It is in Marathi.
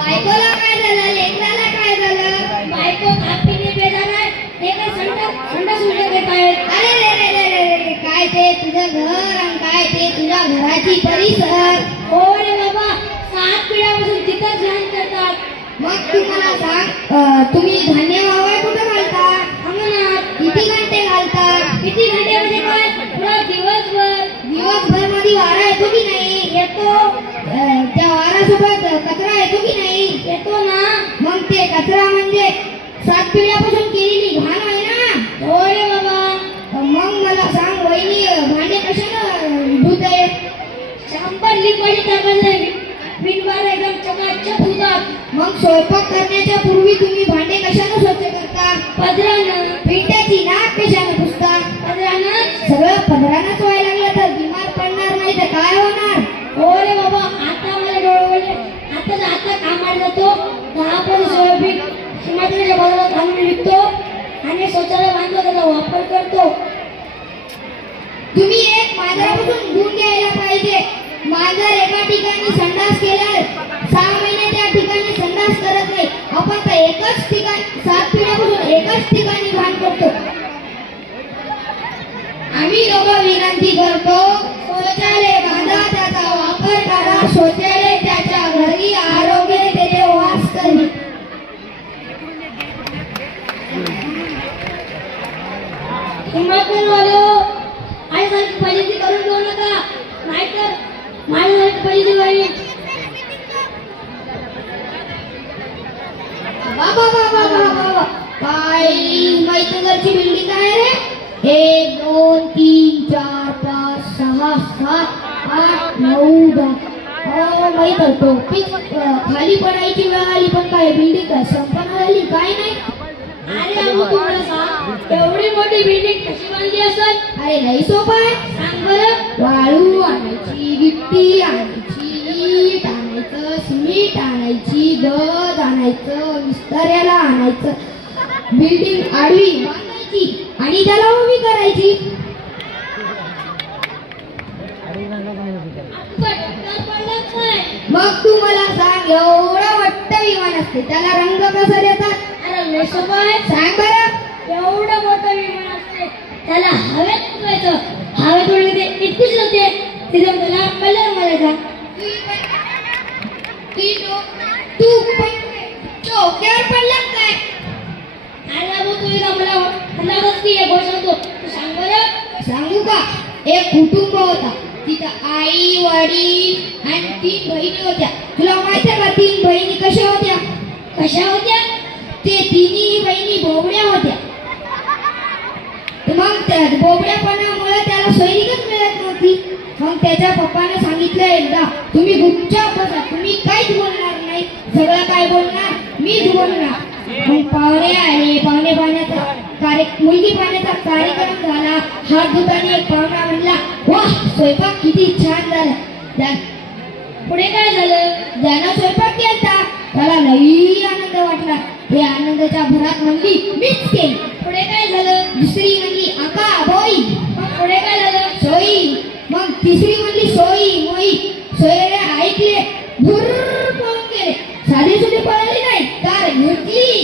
बायकोला काय झालं, लेकराला काय झालं? बायको खापीने बेजार आहे. हे काय संडास उलटे घेत आहेत. अरे रे रे रे रे रे, काय ते तुझं घर आणि काय ते तुझ्या घराची परिसर. हो रे बाबा, 7 पिढ्यापासून तिथंच ध्यान करतात. मग तू मला सांग, तुम्ही धान्य वावळ कुठं घालता? अंगणात. किती घंटे घालता? किती घंटे म्हणजे काय? पुरा दिवसभर. दिवसभर मध्ये वारा येतो की नाही? येतो. त्या वारासोबत कचरा येतो की नाही? येतो ना. मग ते कचरा म्हणजे 7 पिढ्यापासून केलेली घाण आहे ना. हो रे बाबा. मग मला सांग, वहिनी भांडे कशानं धुत आहे? 100 लिंबाची टाकायचं विणबार एकदम चकाचक होतात. मग स्वयंपाक करण्याच्या पूर्वी तुम्ही भांडे कशानं स्वच्छ करता? पदरानं. पिंट्याची नाक कशानं पुसता? पदरानं. सगळं पदरानंच व्हायला लागलं तर बिमार पडणार नाही तर काय होणार? हो रे बाबा, आता मला डोळे आता कामाला जातो. 10 पोळी सोयाबीन टमाटरच्या बाजारात घालून विकतो आणि शौचालय बांधतो, त्याचा वापर करतो. तुम्ही एक मांजरापासून गुण घ्यायला पाहिजे. मांजर एका ठिकाणी संडास केल्यावर 6 महिने त्या ठिकाणी संडास करत नाही. आपण तर एकच ठिकाणी 7 पिढ्यापासून एकच ठिकाणी भान करतो. आम्ही दोघं विनंती करतो, शौचालय बांधा, त्याचा वापर करा. शौचालय त्याच्या घरी आरोग्य तेथे वास करी. हिंमतवालो माझ्यासारखी फजिती करून घेऊ नका, नाहीतर माझ्यासारखी फजिती होईल. बाबा बाबा बाबा, काय मैत्रगरची बिल्डिंग आहे रे? 1 2 3 4 5 6 7 8 9 10. हो माहित होतो. खाली पडायची वेळ आली, पण काय बिल्डिंग काय संपन्न झाली काय नाही? अरे अगो, तुम्हाला सांग, एवढी मोठी बिल्डिंग कशी बांधली असेल? अरे लई सोपं आहे. सांग बरं. वाळू आणायची, गिट्टी आणायची, ईट आणायचं, सिमेंट आणायची, गज आणायचं, मिस्त्र्याला आणायचं, बिल्डिंग आडवी बांधायची आणि त्याला उभी करायची. पटकन पडलंच नाही. मग तू मला सांग, एवढं मोठं विमान असते, त्याला रंग कसा देतात? अरे लय सोपं आहे. सांग बरं. एवढं मोठं विमान असते, त्याला हवेत उडवायचं. हवेत उडले ते इतकुच होते, तिथे त्याला कलर मारायचा. तू डोक्यावर पडलास काय? अरे बाबू, तुम्ही का मला अंदाजच की एक गोष्ट सांगतो. तू सांग बरं. सांगू का? एक कुटुंब होता. तिथं आई, वडील आणि 3 बहिणी होत्या. तुला माहिती आहे का 3 बहिणी कशा होत्या? कशा होत्या? ते 3ही बहिणी बोबड्या होत्या. मग त्या बोबड्यापणामुळे त्याला सैनिकच मिळत नव्हती. मग त्याच्या पप्पाने सांगितलं एकदा, तुम्ही गुपचाप बसा, तुम्ही काहीच बोलणार नाही, सगळं काय बोलणार मीच बोलणार. मग पाहुणे आले. पाहुणे पाण्याचा मुलगी पाण्याचा कार्यक्रम झाला. हात धुताना एक पाहुणा म्हणला, वाह, स्वयंपाक किती छान झाला. पुढे काय झालं? ज्यानं स्वयंपाक केला त्याला लई आनंद वाटला. हे आनंदाच्या भरात म्हणली, मीच केली. पुढे काय झालं? दुसरी म्हणली, आका बोई. मग पुढे काय झालं? सोई. मग तिसरी म्हणली, सोई मोई. सोयरे ऐकले, भुर्र पळून गेले. साधी सुधी पळाली नाही, कार घेतली